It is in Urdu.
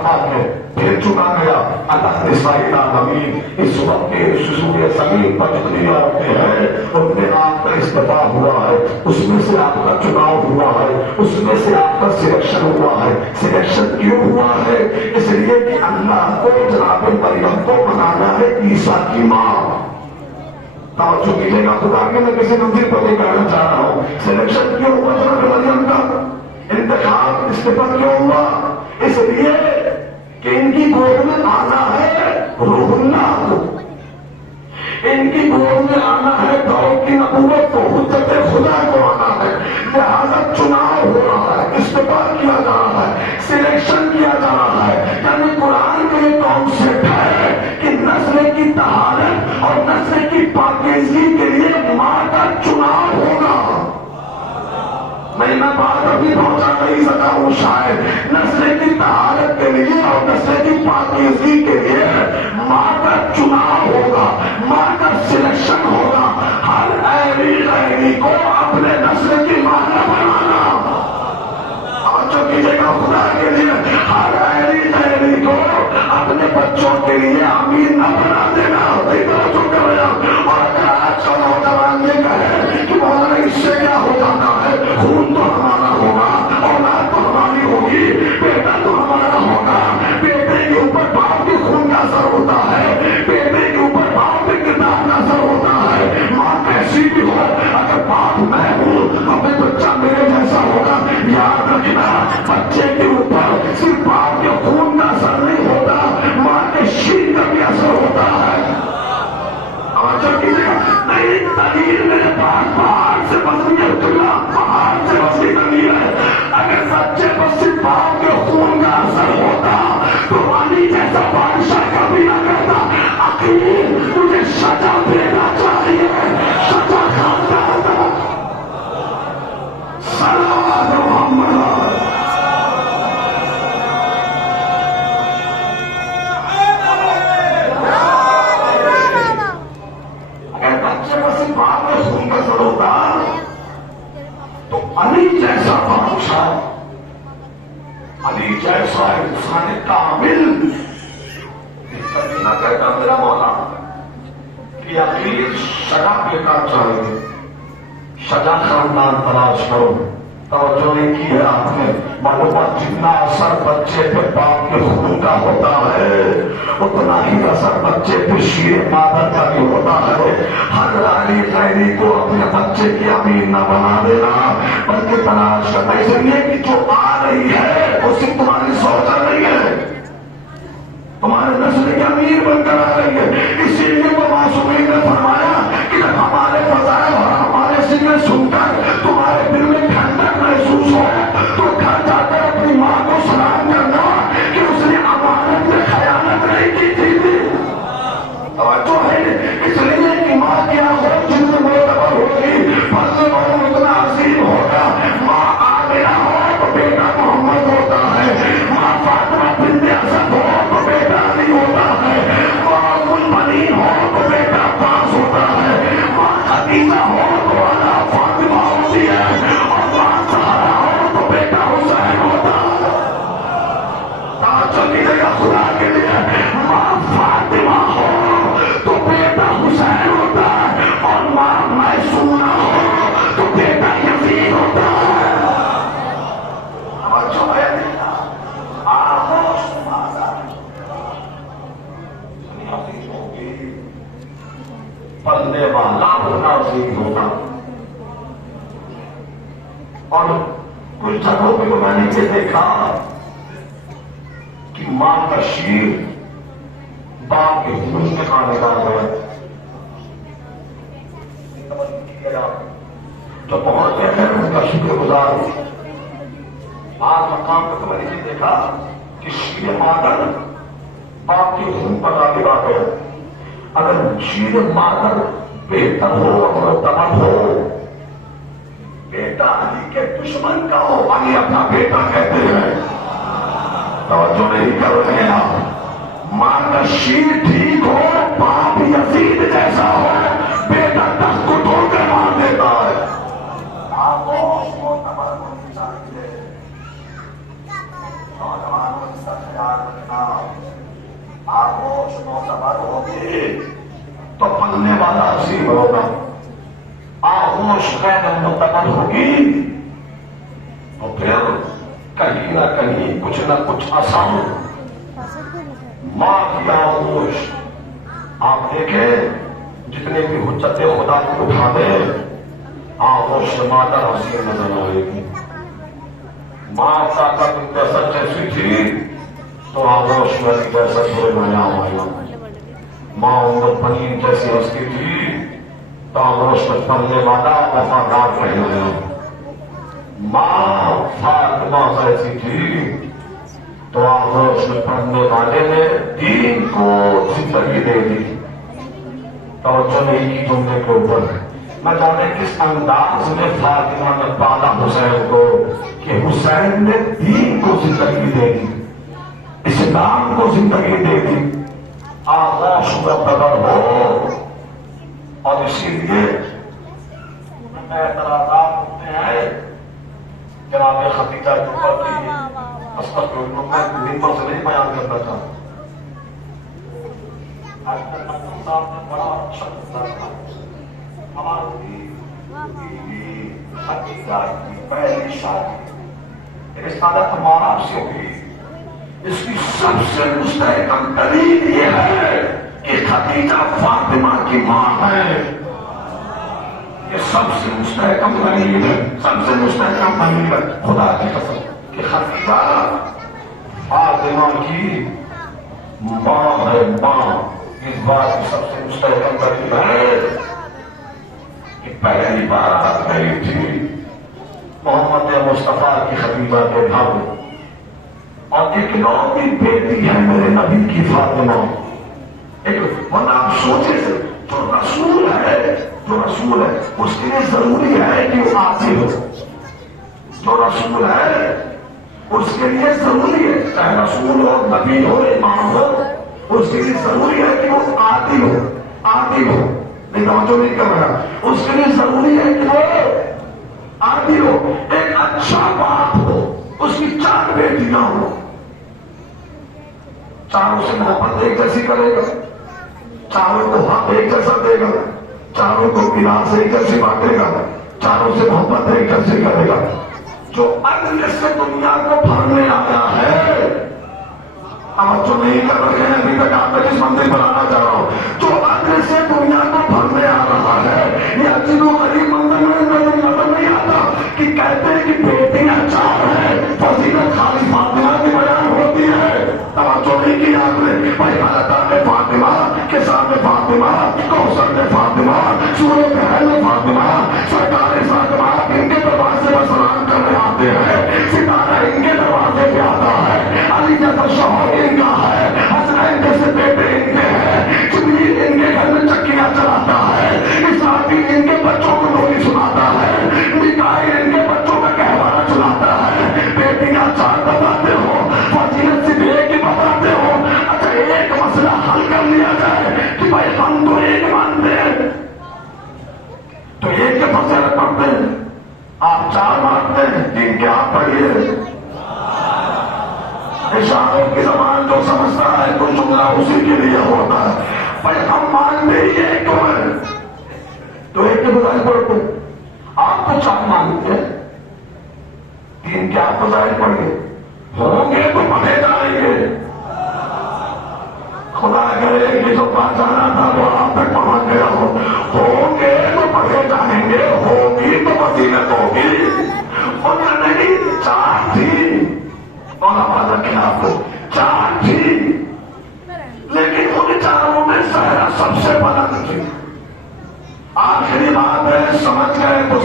پھر چنا گیا اللہ نسائل العالمین اس وقت کے سسوئے زمین پر جتنی عورتیں ہیں ان میں آپ کا استفاع ہوا ہے، اس میں سے آپ کا چناؤ ہوا ہے، اس میں سے آپ کا سلیکشن ہوا ہے۔ سلیکشن کیوں ہوا ہے؟ اس لیے کہ اللہ کو جناب مریم کو بنانا ہے عیسیٰ کی ماں۔ توجہ کیجیے گا، خدا کے میں کسی منزل پر نہیں کہنا چاہ رہا ہوں۔ سلیکشن کیوں ہوا جناب مریم کا؟ انتخاب استفاع کیوں ہوا؟ اس لیے کہ ان کی گود میں آنا ہے روح اللہ کو، ان کی گود میں آنا ہے داؤد کی نبوت کو، حجت خدا کو آنا ہے، لہذا چناؤ ہو رہا ہے، استفاع کیا جا رہا ہے، سلیکشن کیا جا رہا ہے۔ یعنی قرآن کا یہ کانسیپٹ ہے کہ نسل کی طہارت اور نسل کی پاکیزگی کے لیے ماں کا چناؤ ہوگا۔ میں بات ابھی پہنچا نہیں سکا ہوں شاید۔ نسل کی طہارت کے لیے اور نسل کی پاکیزگی کے لیے ماں کا چناؤ ہوگا، ماں کا سلیکشن ہوگا۔ ہر ایری غیری کو اپنے نسل کی ماں نہ بنانا۔ توجہ کیجیے گا خدا کے لیے، ہر ایری غیری کو اپنے بچوں کے لیے امین نہ بنا دینا۔ توجہ کر رہے ہیں۔ اور اگر آج کا نوجوان یہ کہے کہ مولانا اس سے کیا ہو جاتا ہے، خون تو ہمارا ہوگا، اولاد تو ہماری ہوگی، بیٹا تو ہمارا ہوگا۔ بیٹے کے اوپر باپ کے خون کا اثر ہوتا ہے، بیٹے کے اوپر باپ کے کتاب کا اثر ہوتا ہے۔ ماں کیسی بھی ہو، اگر باپ میں ہوں تو پھر بچہ میرے جیسا ہوگا۔ یاد رکھنا، بچے کے اوپر صرف باپ کے خون کا اثر نہیں ہوتا، ماں کے شین کا بھی اثر ہوتا ہے۔ نہیں دلیل میرے پاس پہاڑ سے بسنی ہے، پہاڑ سے بسنی دلیل ہے۔ اگر بچے پر صرف باپ کے خون کا اثر ہوتا تو علی جیسا بادشاہ کبھی نہ کہتا عقیل مجھے سزا دینا چاہیے، سزا کھاتا تھا۔ صلوات محمد۔ علی جیسا بادشاہ، علی جیسا انسان کامل نہ کہتا میرا مولا کہ عقیل سزا دینا چاہیے، سزا خاندان تلاش کرو۔ توجہ نہیں کی ہے آپ نے؟ معلومات جتنا اثر بچے پہ باپ کے خون کا ہوتا ہے اتنا ہی اثر بچے پہ شیر مادر کا بھی ہوتا ہے۔ ہر رالی غیری کو اپنے بچے کی امین نہ بنا دینا بلکہ تلاش کرنا، اس لیے کہ جو آ رہی ہے وہ صرف تمہاری سوچ نہیں ہے، تمہارے نسل کی امیر بن کر آ رہی ہے۔ اسی لیے وہ معصومین نے فرمایا کہ جب ہمارے فضائل اور ہمارے سینے سن کر تمہارے دل میں ٹھنڈک محسوس ہو تو گھر جا کر اپنی ماں کو سلام کرنا کہ اس نے امانت میں خیانت نہیں کی تھی۔ توجہ ہے، اس لیے کہ ماں کیا ہو جن میں معتبر ہوگی، فضل اور اتنا عظیم ہوگا۔ ماں عامرہ ہو تو بیٹا محمد ہوتا ہے، ماں فاطمہ بنت اسد ہو تو بیٹا علی ہوتا ہے، ماں منبنین ہو تو بیٹا عباس ہوتا ہے، ماں خدیجہ ہو تو والا فاطمہ ہوتی ہے، اور ماں سہرا ہو تو بیٹا حسین ہوتا ہے۔ توجہ کیجیے گا خدا کے لیے، ماں فاطمہ ہو تو بیٹا حسین ہوتا ہے، اور ماں میسونہ ہو تو بیٹا یزید ہوتا ہے۔ توجہ ہے آغوش ماذا عظیم ہوگی، پلنے والا ہونا عظیم ہوگا۔ اور کچھ جگہوں پہ میں نے یہ دیکھا کہ ماں کا شیر باپ کے خون میں کھانے کا ہے۔ جو پہنچ گئے ہیں ان کا شکر گزار ہوں۔ بعض مقام پر میں نے یہ دیکھا کہ شیر مادر باپ کے خون پر غالب آ گیا۔ اگر شیر مادر بہتر ہو اور معتبر ہو، بیٹا علی کے دشمن کا ہو، علی اپنا بیٹا کہتے ہیں۔ توجہ نہیں کر رہے آپ؟ ماں کا شیر ٹھیک ہو، باپ یزید جیسا ہو، بیٹا تخت کو توڑ کر مار دیتا ہے۔ آپ کو معتبر ہونی چاہیے، نوجوانوں کا خیال آغوش معتبر ہوگی تو پلنے والا عظیم ہوگا، آغوش غیر معتبر ہوگی تو پھر کہیں نہ کہیں کچھ نہ کچھ آسان ماں کی آغوش۔ آپ دیکھیں جتنے بھی حجت خدا کو اٹھا دے آغوش مادر عظیم نظر آئے گی۔ ماں طاقت دہشت جیسی تھی تو آغوش میں دہشت ہوئے نیا آیا۔ ماں عمر بنین جیسی ہستی تھی تو آغوش میں پڑھنے والا وفادار رہ گیا۔ ماں فاطمہ جیسی تھی تو آغوش میں پڑھنے والے نے دین کو زندگی دے دی۔ توجہ نہیں کی جملے کے اوپر، نہ جانے کس انداز میں فاطمہ نے پالا حسین کو کہ حسین نے دین کو زندگی دے دی، اسلام کو زندگی دے دی۔ آغوش معتبر ہو، اور اسی لیے اعتراضات ہوتے ہیں جناب خدیجہ کے اوپر کی میں ممبر سے نہیں بیان کرنا چاہتا۔ آج تک صاحب نے بڑا اچھا تھا ہماری بیوی خدیجہ کی پہلی شادی رسالت مارا سے ہوئی۔ اس کی سب سے مستحکم دلیل یہ ہے کہ خدیجہ فاطمہ کی ماں ہے۔ یہ سب سے مستحکم دلیل ہے، سب سے مستحکم دلیل ہے خدا کی قسم کہ خدیجہ فاطمہ کی ماں ہے۔ ماں اس بات کی سب سے مستحکم دلیل ہے کہ پہلی بارات گئی تھی محمد مصطفیٰ کی خدیجہ کے گھر، اور اکلوتی بیٹی ہے میرے نبی کی فاطمہ۔ ورنہ آپ سوچے جو رسول ہے اس کے لیے ضروری ہے کہ وہ آتی ہو۔ جو رسول ہے اس کے لیے ضروری ہے، چاہے رسول ہو نبی ہو امام ہو، اس کے لیے ضروری ہے کہ وہ آتی ہو۔ نہیں توجہ نہیں کر رہا، اس کے لیے ضروری ہے کہ وہ آتی ہو، ایک اچھا باپ ہو، اس کی 4 بیٹیاں ہو، چاروں سے محبت ایک جیسی کرے گا، چاروں کو حق ایک جیسا دے گا، چاروں کو میراث ایک جیسی بانٹے گا، چاروں سے محبت ایک جیسی کرے گا۔ جو عدل سے دنیا کو بھرنے آیا ہے، توجہ نہیں کر رہے ہیں، ابھی تک آپ اس منزل پر آنا چاہ رہا ہوں، جو عدل سے دنیا کو بھرنے آ رہا ہے، یہ عجیب و غریب منظر میں نظر نہیں آتا کہ کہتے ہیں کہ بیٹیاں 4 ہیں، فضیلت خالی فاطمہ کی بیان ہوتی ہے۔ توجہ نہیں کی آپ نے، بھائی حالتہ میں فاطمہ، کسان میں فاطمہ، کوثر میں فاطمہ، سورہ بہر میں فاطمہ، سرکار فاطمہ ان کے دروازے پر سلام کرنے آتے ہیں، ستارہ ان کے دروازے پہ آتا ہے، علی جیسا شوہر ان کا ہے، حسنین جیسے بیٹے ان کے ہیں، جبریل ان کے گھر میں چکیاں چلاتا ہے، اسرافیل ان کے بچوں کو لوری سناتا ہے، میکائیل ان کے بچوں کا کہوارہ چلاتا ہے۔ بیٹیاں 4 بتاتے ہو، فضیلت صرف ایک ہی بتاتے ہو۔ اچھا ایک مسئلہ حل کر لیا جائے کہ بھائی ہم تو ایک مانتے ہیں تو ایک کے فضیلت پڑھتے ہیں، آپ 4 مانتے ہیں، 3 کے آپ پڑھیے۔ اشاروں کی زبان جو سمجھتا ہے تو جملہ اسی کے لیے ہوتا ہے۔ بھائی ہم مانتے ہی ایک کو ہے تو ایک کے بجائے پڑھتے، آپ تو 4 مانتے ہیں، 3 کے آپ بجائے پڑھ گئے، ہوں گے تو پڑھے جائیں گے۔ خدا کرے کہ جو پہچانا تھا وہ آپ تک پہنچ گیا ہو، ہوں گے تو پڑھے جائیں گے، ہوگی تو فضیلت ہوگی، اور نہیں 4 تھی اور آواز رکھیں آپ کو 4 تھی، لیکن ان 4 میں صحرا سب سے بلند تھی۔ آخری بات ہے، سمجھ گئے تو